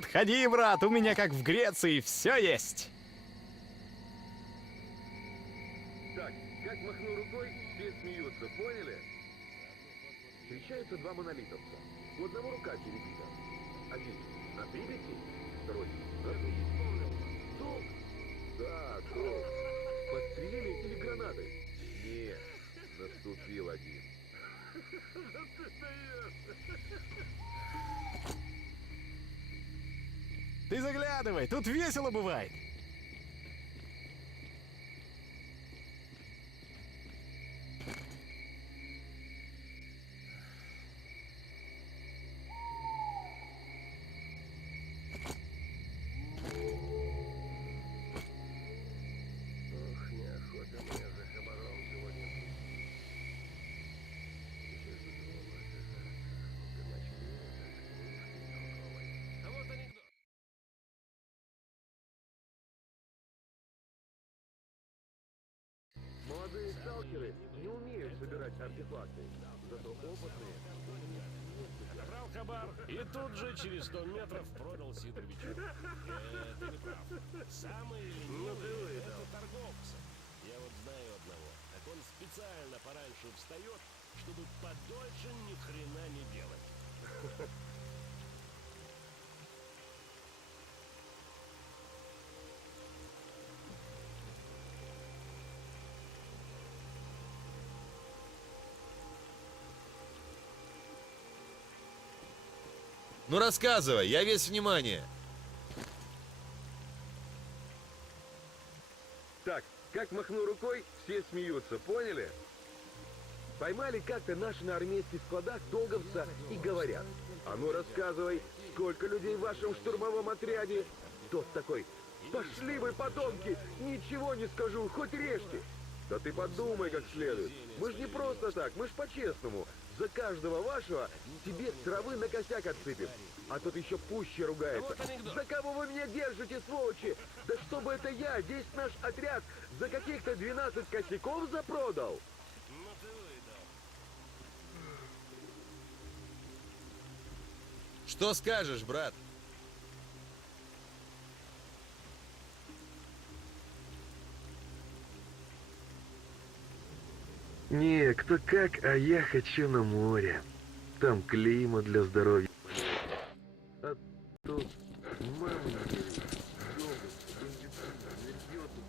подходи, брат, у меня как в Греции все есть. Так, как махну рукой, все смеются, поняли? Встречаются два монолитовца. У одного рука перебита. Один на припяти, второй на дуб. Дуб? Да, дуб. Подстрелили или гранатой? Нет, наступил один. Ты заглядывай, тут весело бывает. Ох, неохота мне за хабаром сегодня. А вот анекдот. Молодые сталкеры не умеют собирать артефакты, зато опытные. Брал хабар и тут же через 100 метров продал Сидоровичу. Ты не прав. Самый ленивый — это торговцы. Я вот знаю одного. Так он специально пораньше встает, чтобы подольше ни хрена не делать. Ну рассказывай, я весь внимание. Так, как махну рукой, все смеются, поняли? Поймали как-то наши на армейских складах долговца и говорят: а ну рассказывай, сколько людей в вашем штурмовом отряде? Тот такой: пошли вы, подонки, ничего не скажу, хоть режьте. Да ты подумай как следует, мы ж не просто так, мы ж по-честному. За каждого вашего тебе травы на косяк отсыпем. А тот еще пуще ругается. Вот анекдот. За кого вы меня держите, сволочи? Да чтобы это я, весь наш отряд, за каких-то 12 косяков запродал? Ну ты выдал. Что скажешь, брат? Не, кто как, а я хочу на море. Там климат для здоровья. А тут мама не горит, дома, бензин, зверьё тут.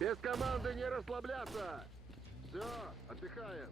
Без команды не расслабляться! Все, отдыхаем.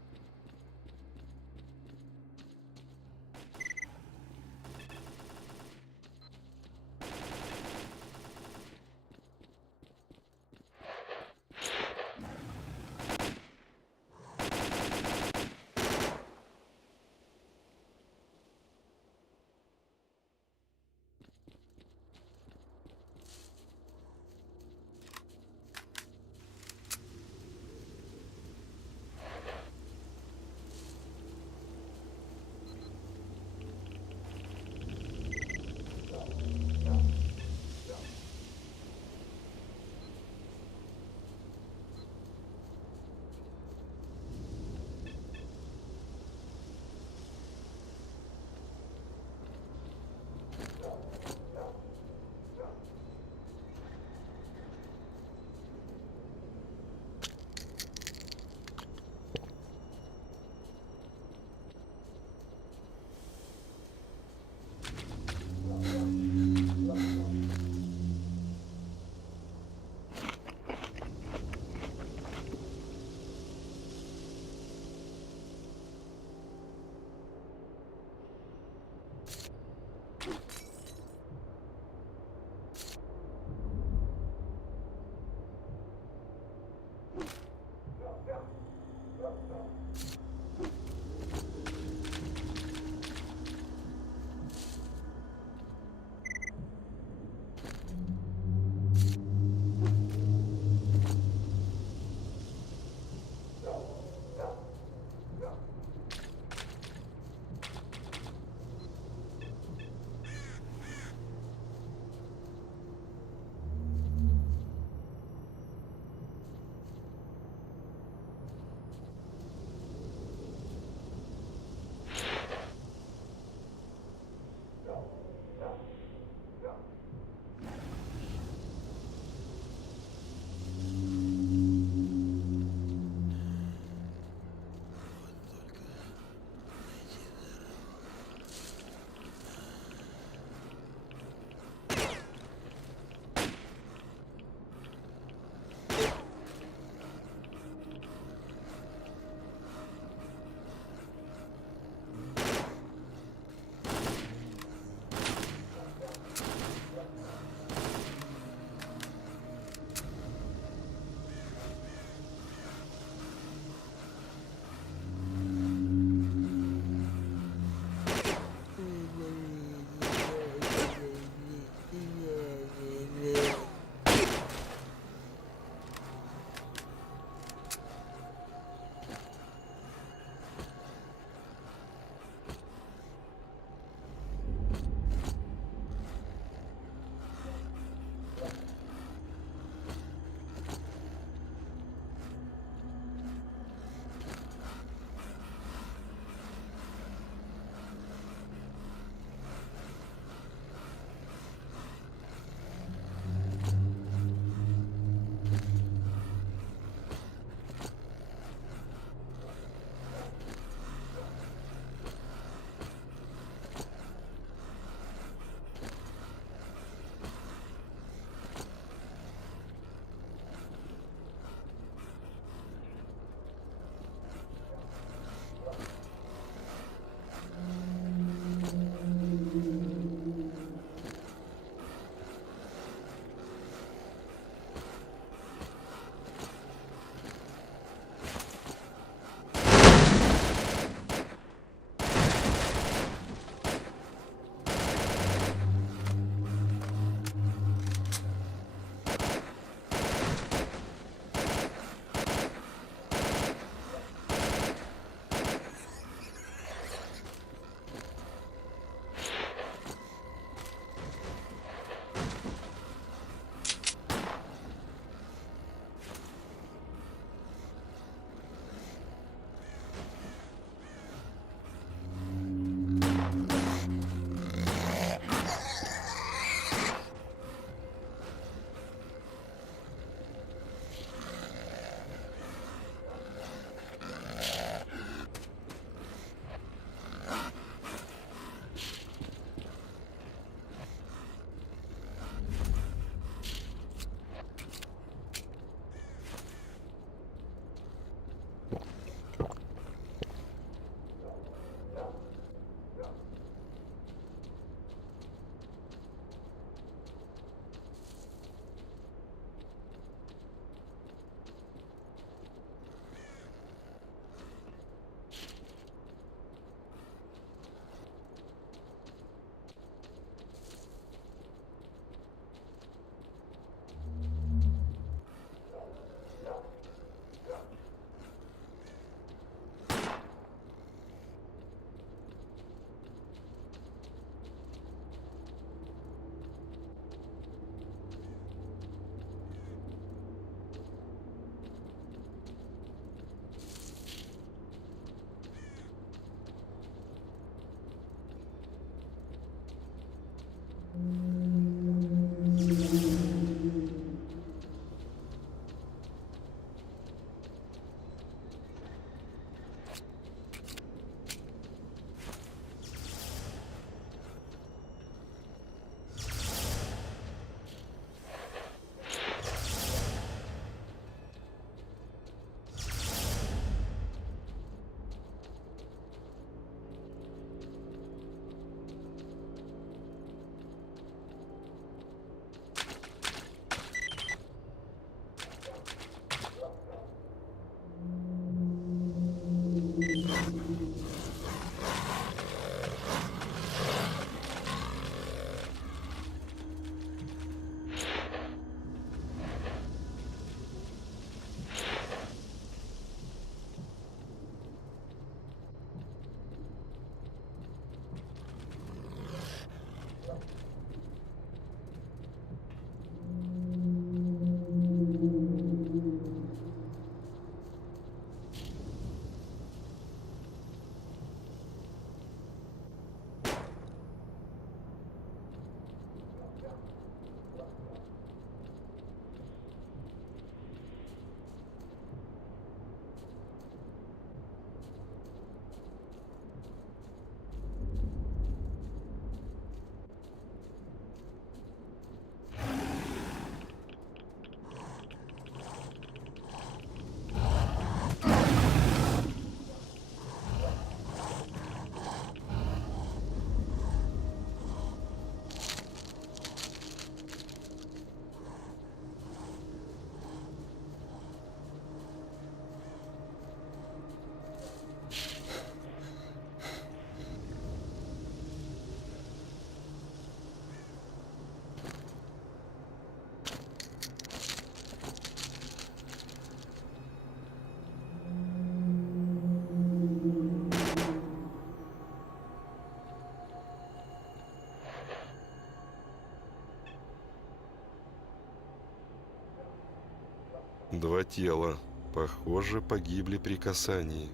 2 тела. Похоже, погибли при касании.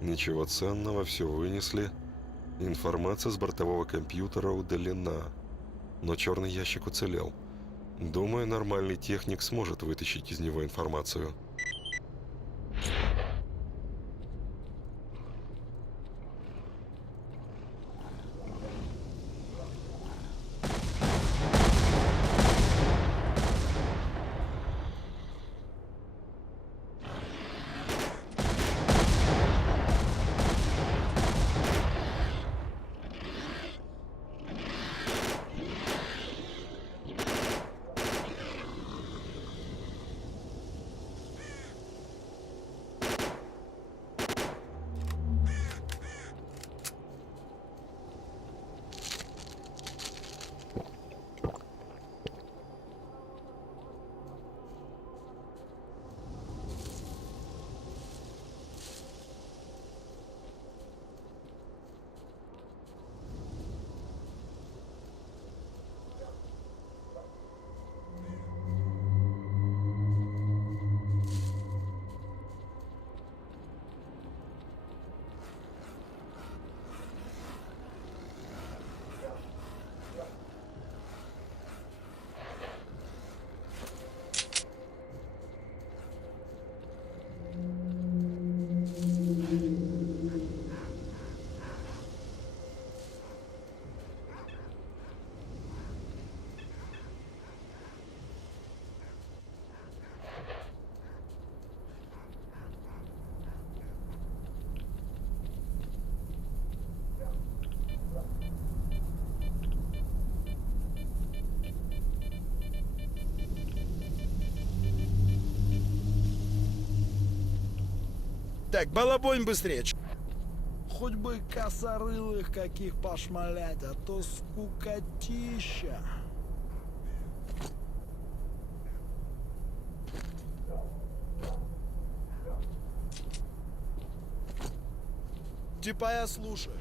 Ничего ценного, все вынесли. Информация с бортового компьютера удалена. Но черный ящик уцелел. Думаю, нормальный техник сможет вытащить из него информацию. Так, балабонь быстрее. Хоть бы косорылых каких пошмалять, а то скукотища. Типа я слушаю.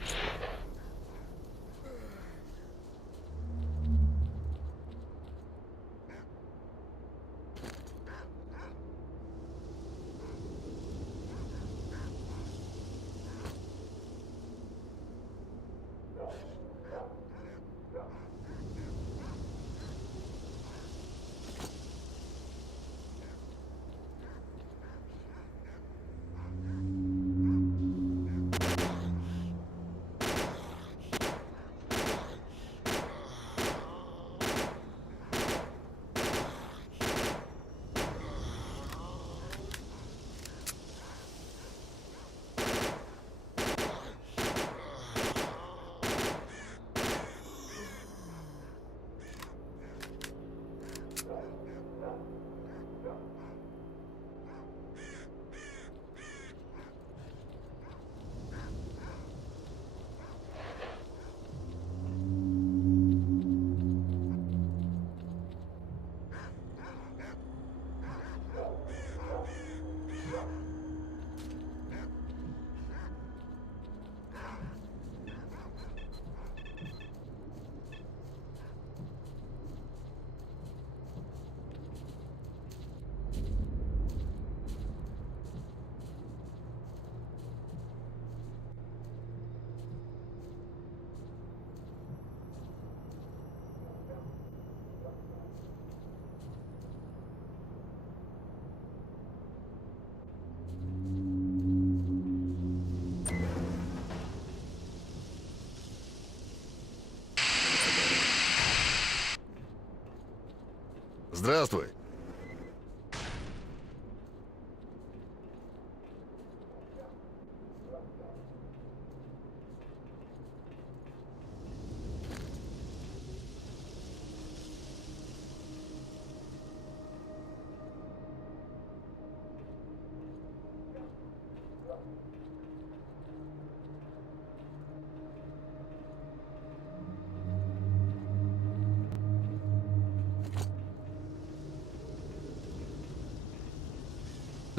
Здравствуй.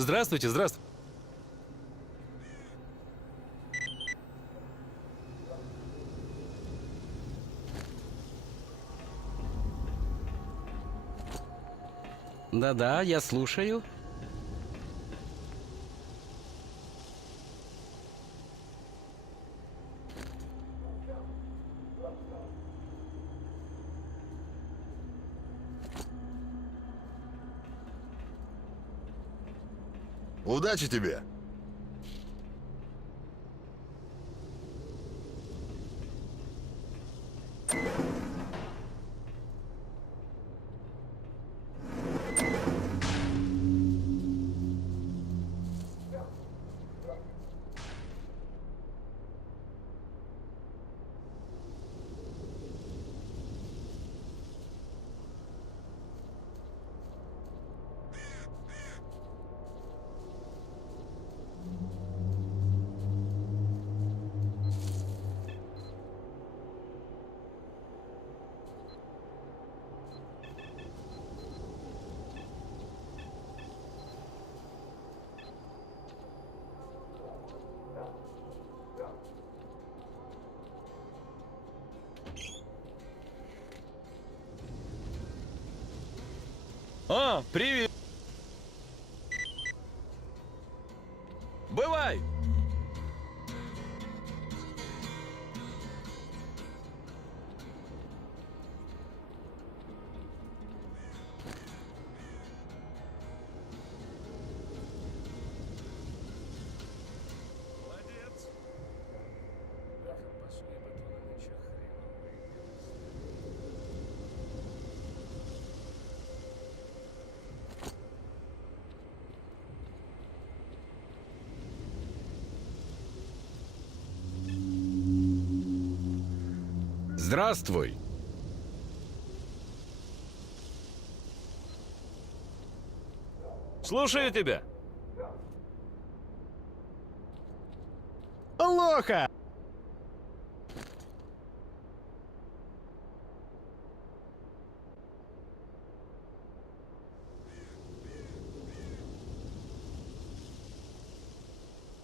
Здравствуйте, здравствуйте. Да-да, я слушаю. Удачи тебе! О, привет! Бывай! Молодец. Колбасу и батоны нынче хреновые. Здравствуй! Слушаю тебя! Алоха!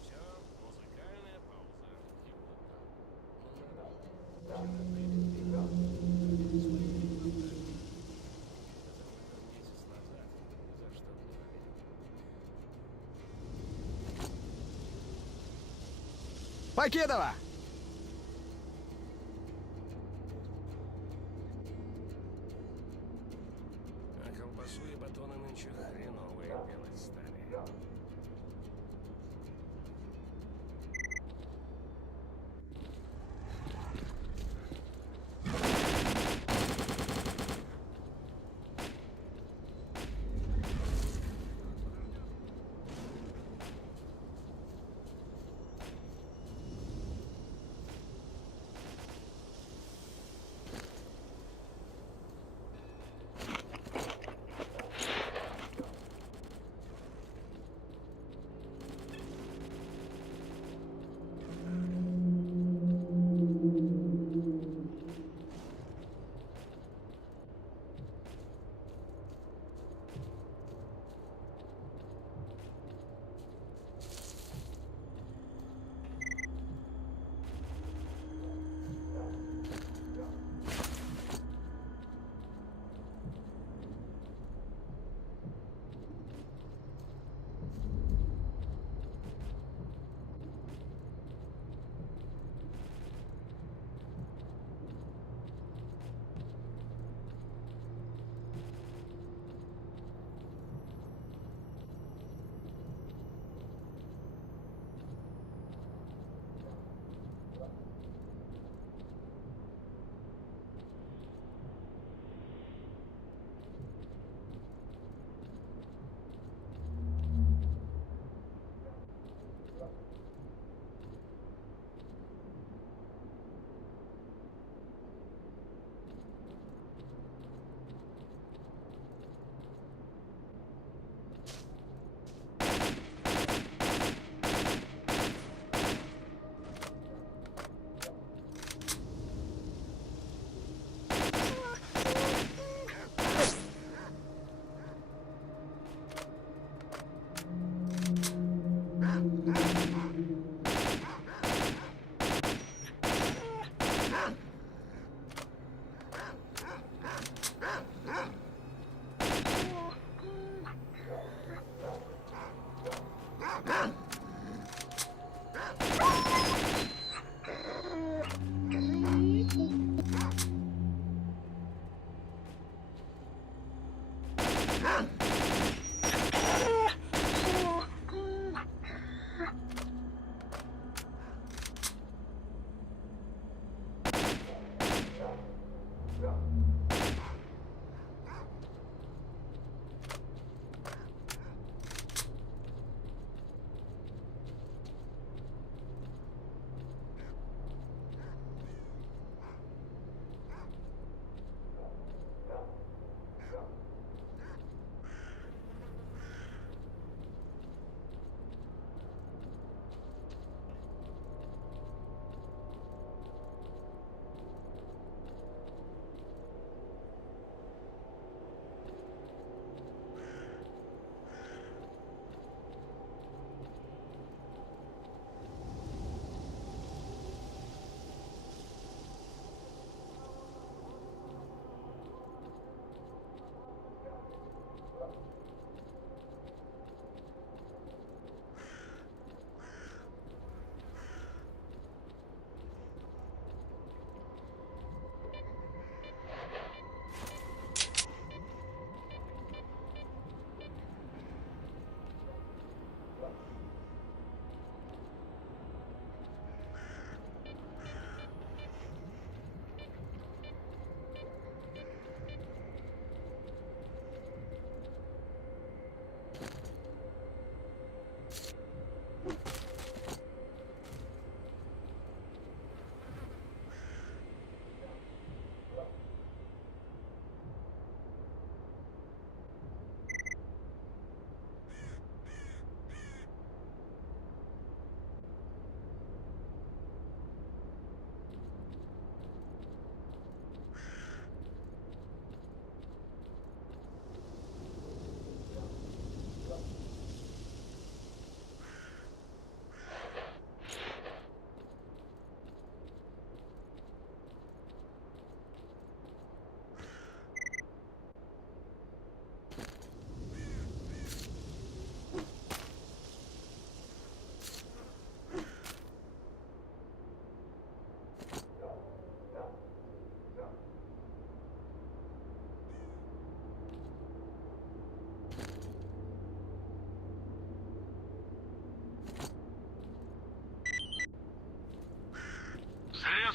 Все, музыкальная пауза. Месяц назад ни за что бы не поверил. Покедова! А колбасу и батоны нынче хреновые делать стали.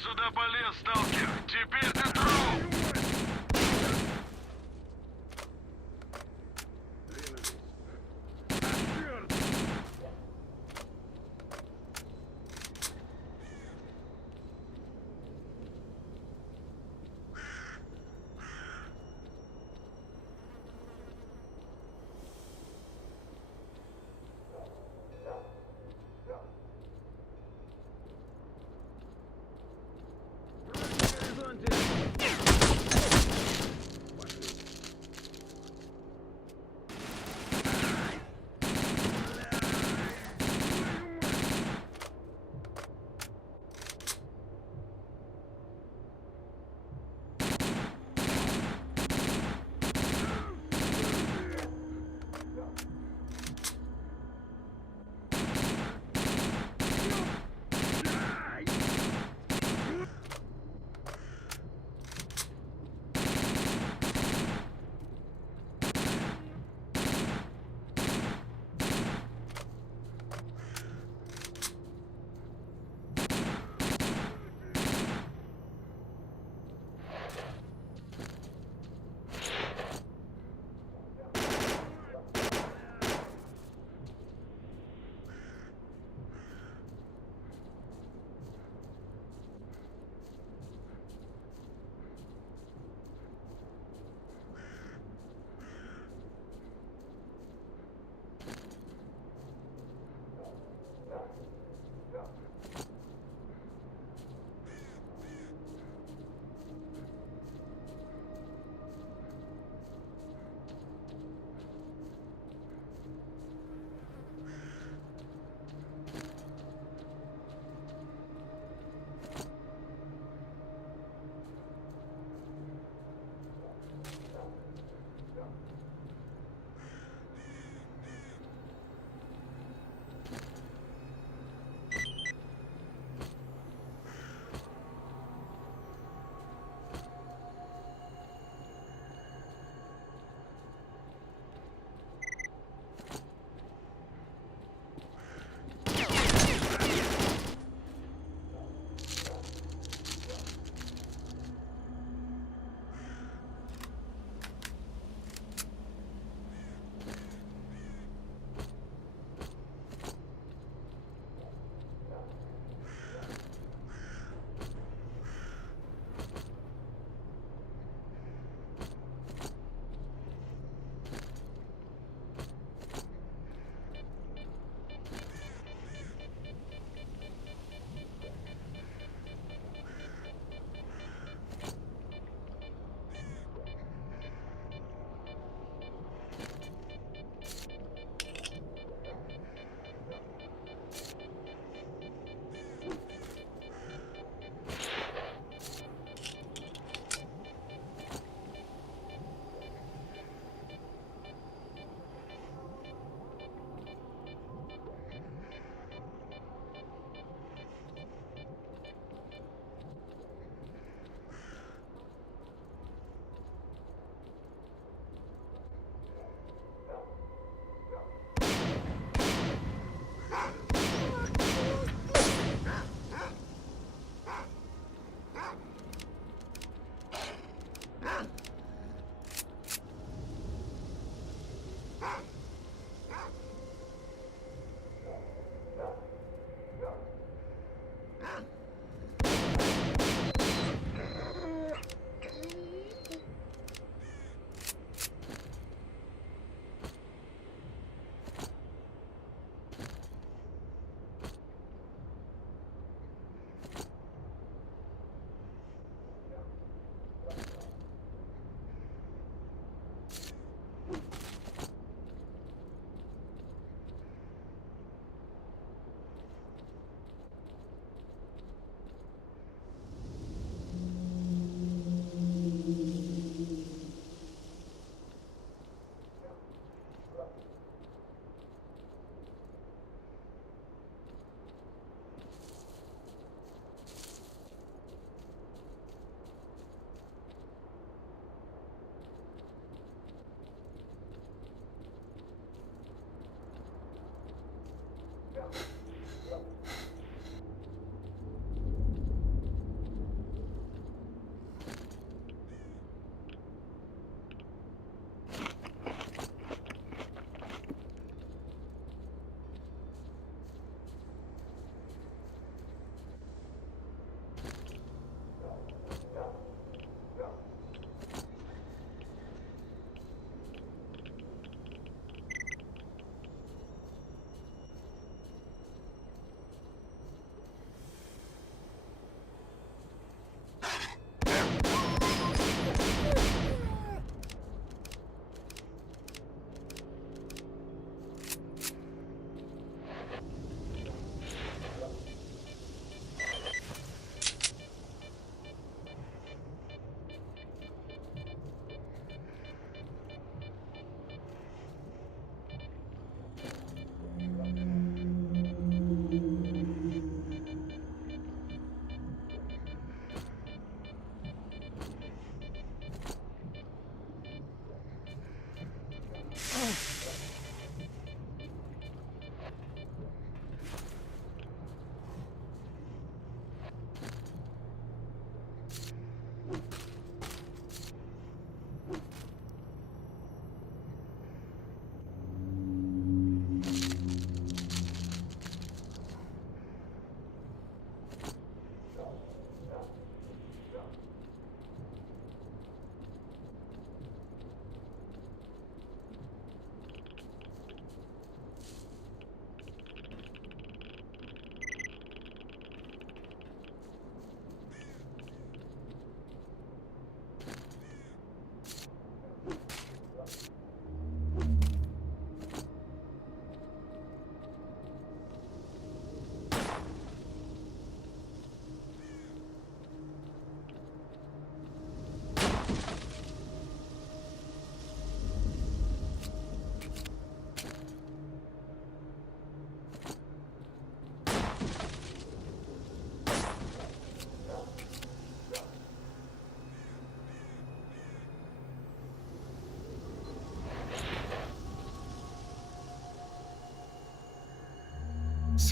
сюда полез, сталкер? Теперь ты труп! Горизонте!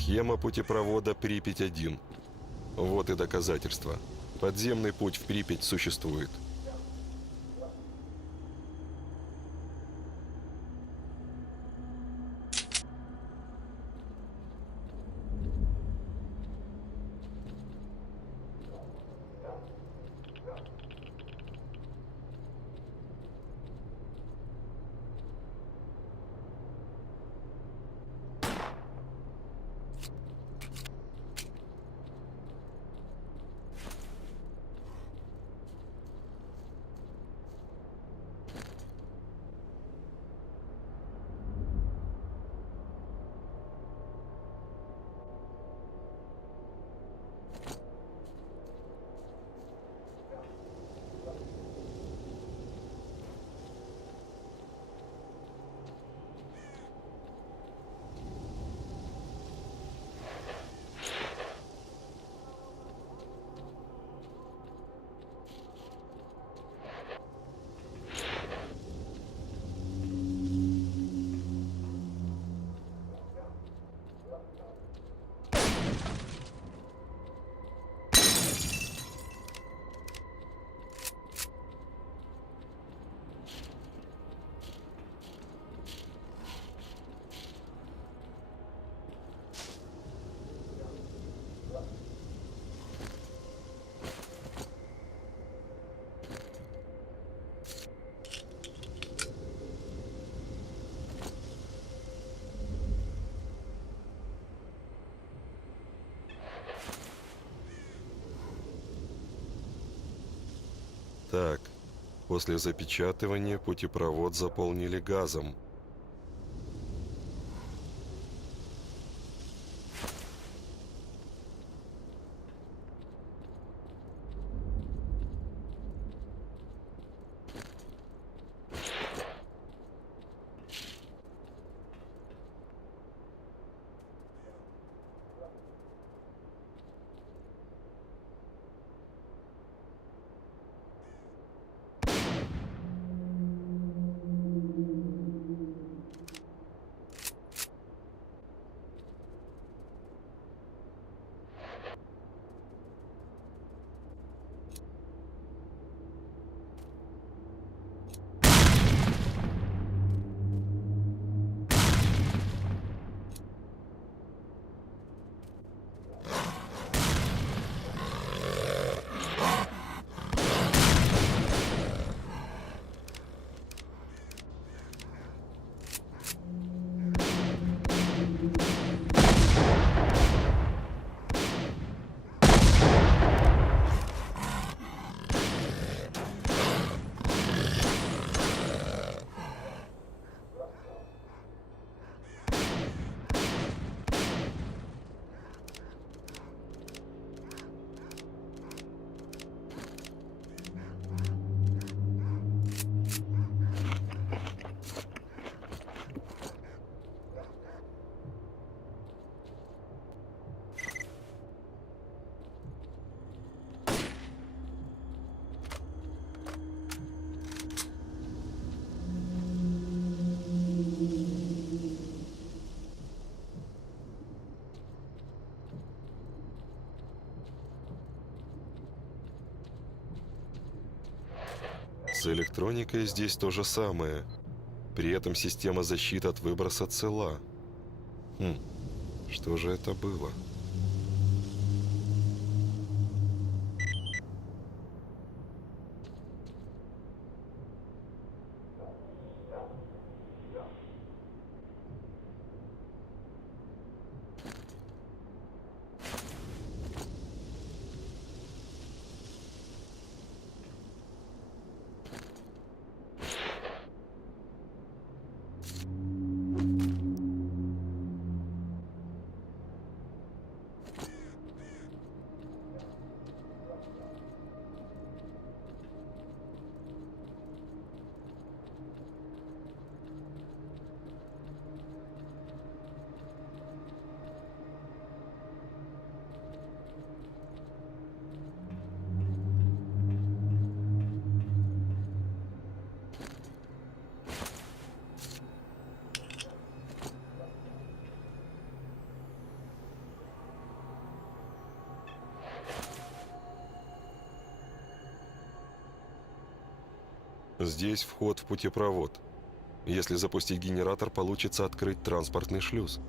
Схема путепровода Припять-1. Вот и доказательства. Подземный путь в Припять существует. Так, после запечатывания путепровод заполнили газом. С электроникой здесь то же самое. При этом система защиты от выброса цела. Что же это было? Здесь вход в путепровод. Если запустить генератор, получится открыть транспортный шлюз.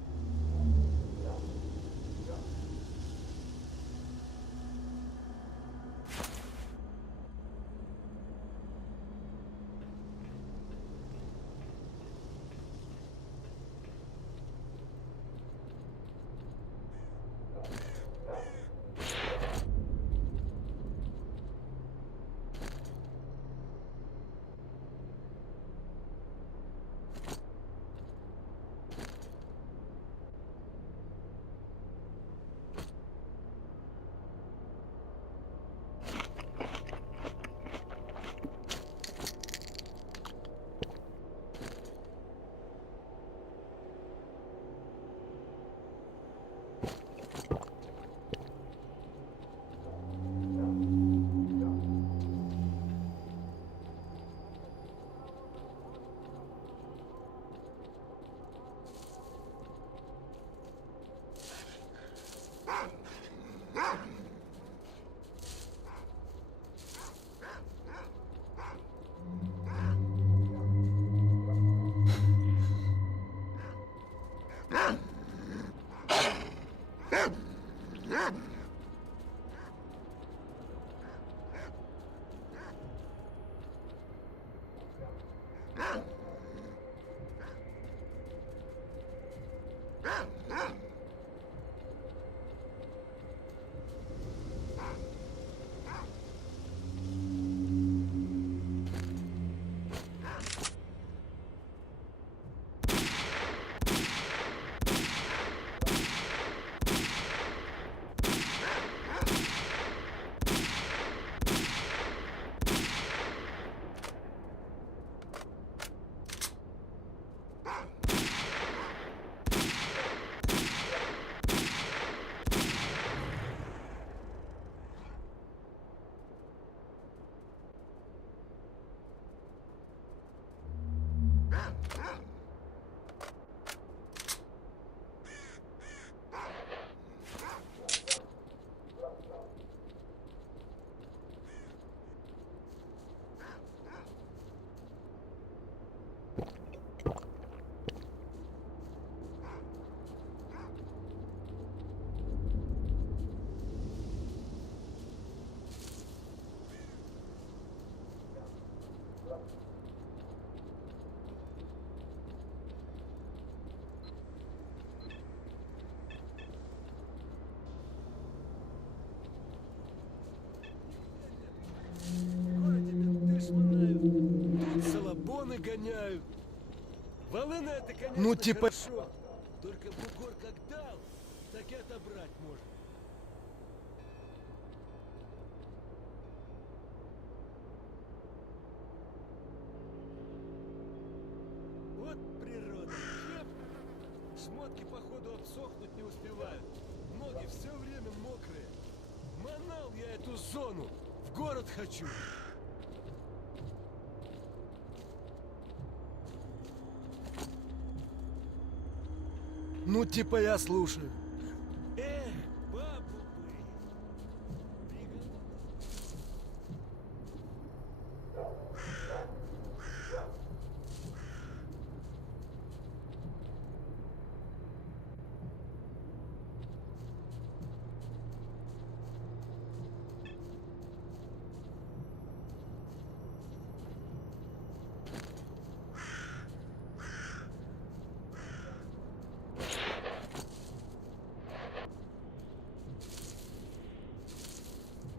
Салабоны гоняют. Волына это, конечно, Ну, типа- хорошо. Только бугор как дал, так и отобрать можно. Вот природа. Шмотки, походу, обсохнуть не успевают. Ноги все время мокрые. Манал я эту зону. В город хочу. Ну, типа я слушаю. Эх, бабу бы. Пригодилась.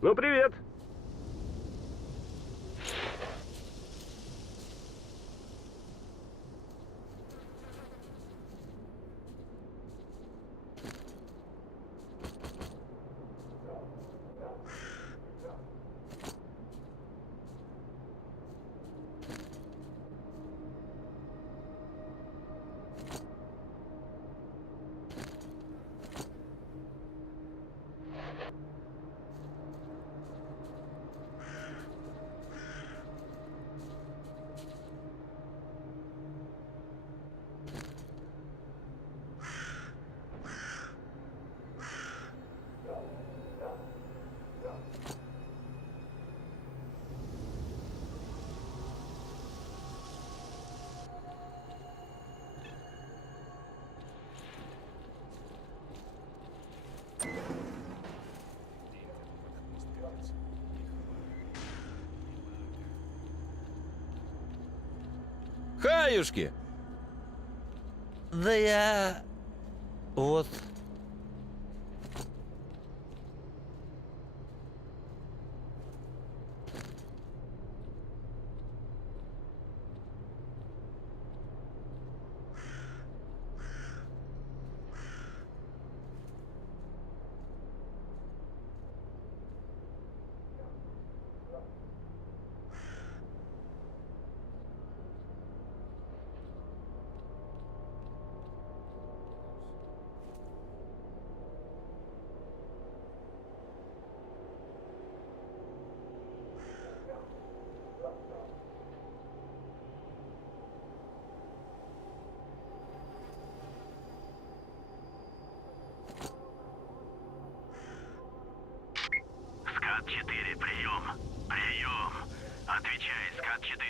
Ну, привет! Хаюшки! Да я... Вот... Скат-4, прием. Прием. Отвечай, Скат-4.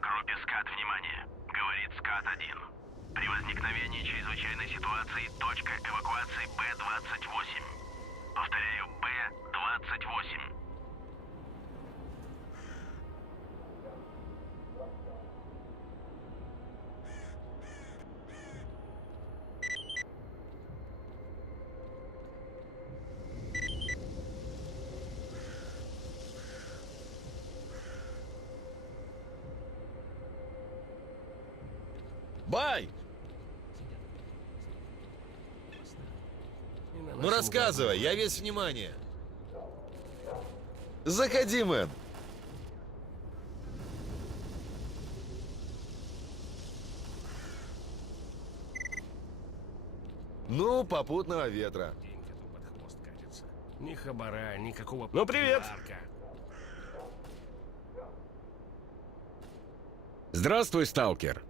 Группе Скат, внимание. Говорит Скат-1. При возникновении чрезвычайной ситуации точка эвакуации Б-28. Повторяю, Б-28. Бай! Ну рассказывай, я весь внимание. Заходи, мэн. Ну, попутного ветра. Денька тут под хвост катится. Ни хабара, никакого... Ну, привет. подарка. Здравствуй, сталкер.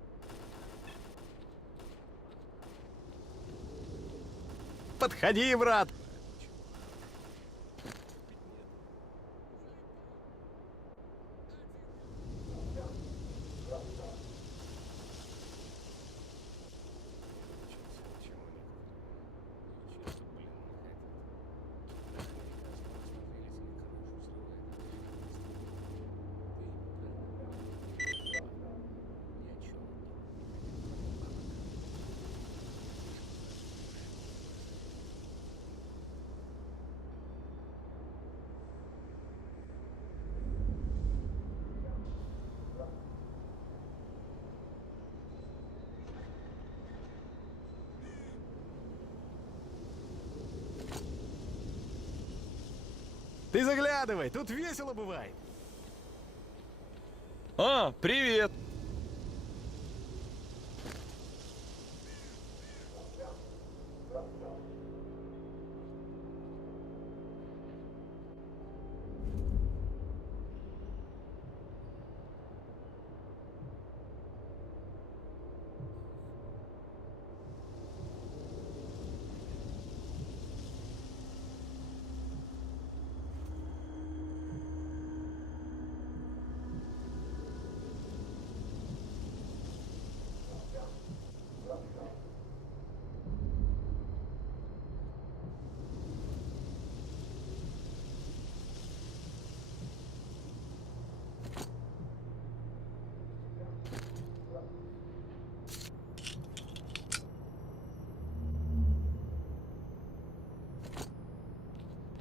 Подходи, брат. Ты заглядывай, тут весело бывает. А, привет.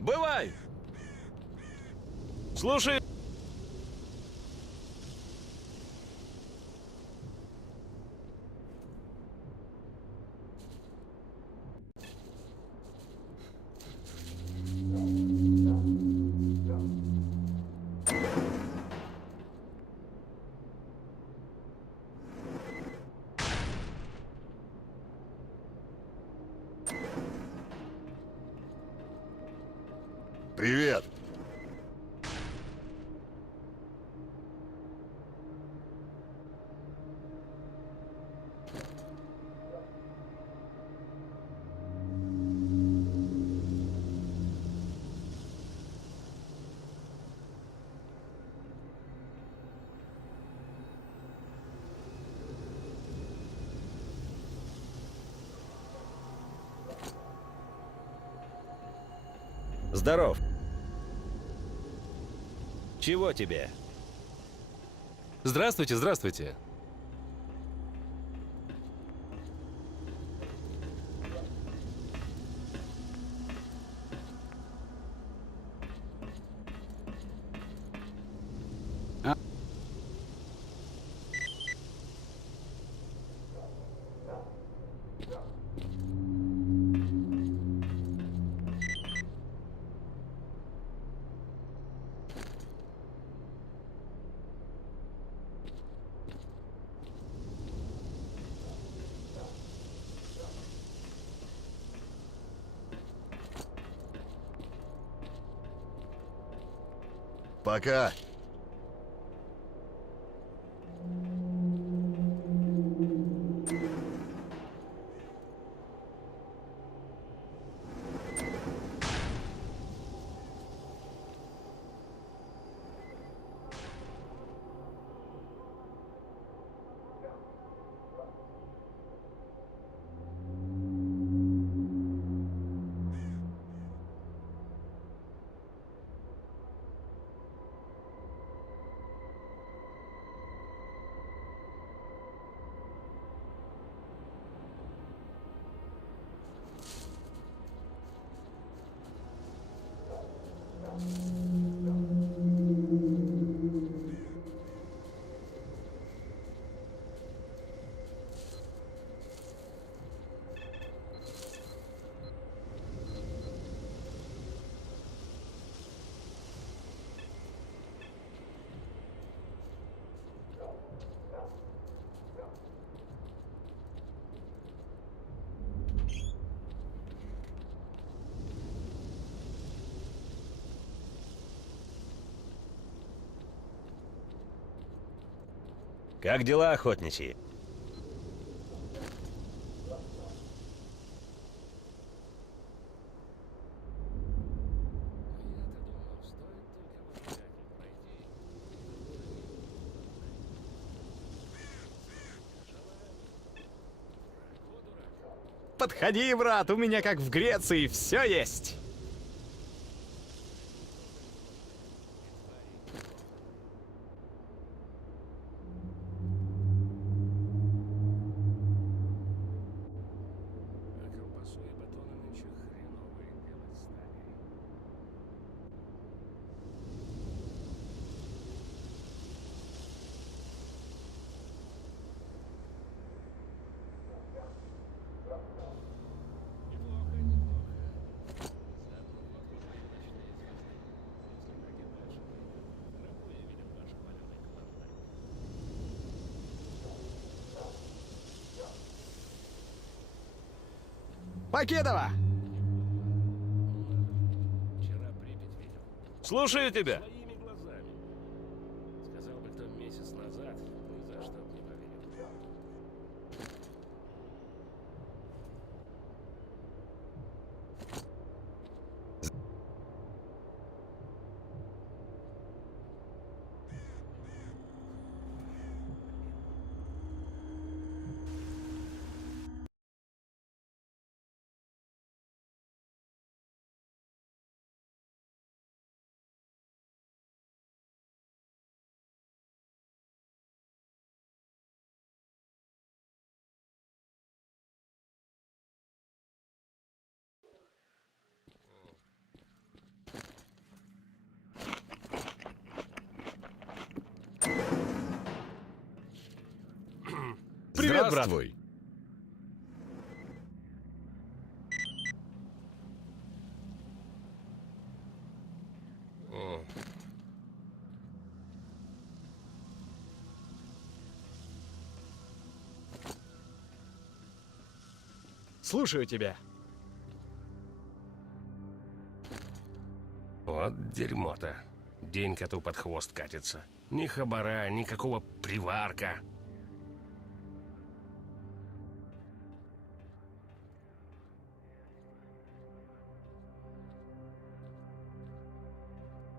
Бывай! Слушай. Привет. Здоров. Чего тебе? Здравствуйте, здравствуйте. Пока. Как дела, охотничьи? Подходи, брат, у меня как в Греции все есть. А колбасу и батоны нынче хреновые делать стали. Неплохо, неплохо. Заодно подходят ночные звезды. Если так и дальше пойдет, гробу я видел ваш хваленый клондайк. Покедова! Вчера Припять видел. Слушаю тебя. Своими глазами. Сказал бы кто месяц назад, ни за что б не поверил. Привет, брат. Здравствуй. Слушаю тебя. Вот дерьмо-то. День коту под хвост катится. Ни хабара, никакого приварка.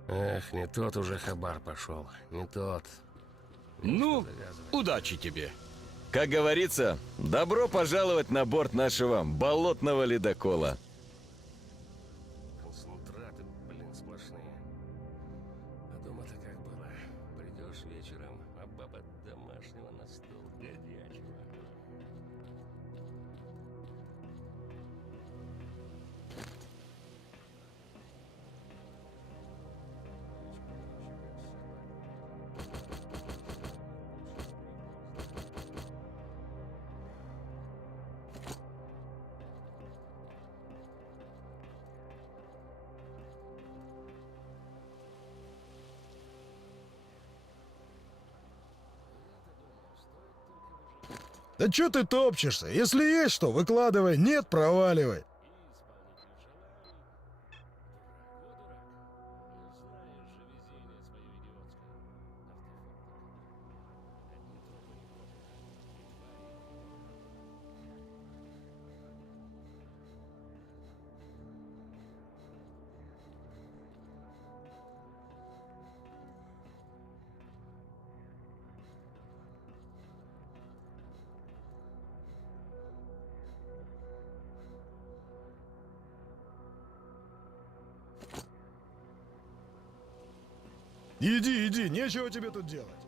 Эх, не тот уже хабар пошел. Не тот. Ну, Завязывай. удачи тебе. Как говорится, добро пожаловать на борт нашего болотного ледокола. Концентраты, блин, сплошные. А дома-то как было? Придешь вечером, а баба домашнего на стол годячего. Да чё ты топчешься? Если есть что, выкладывай. Нет, проваливай. И исполнитель желаний. Дурак, о, дурак. Ну знаешь же везение своих Иди, иди, нечего тебе тут делать.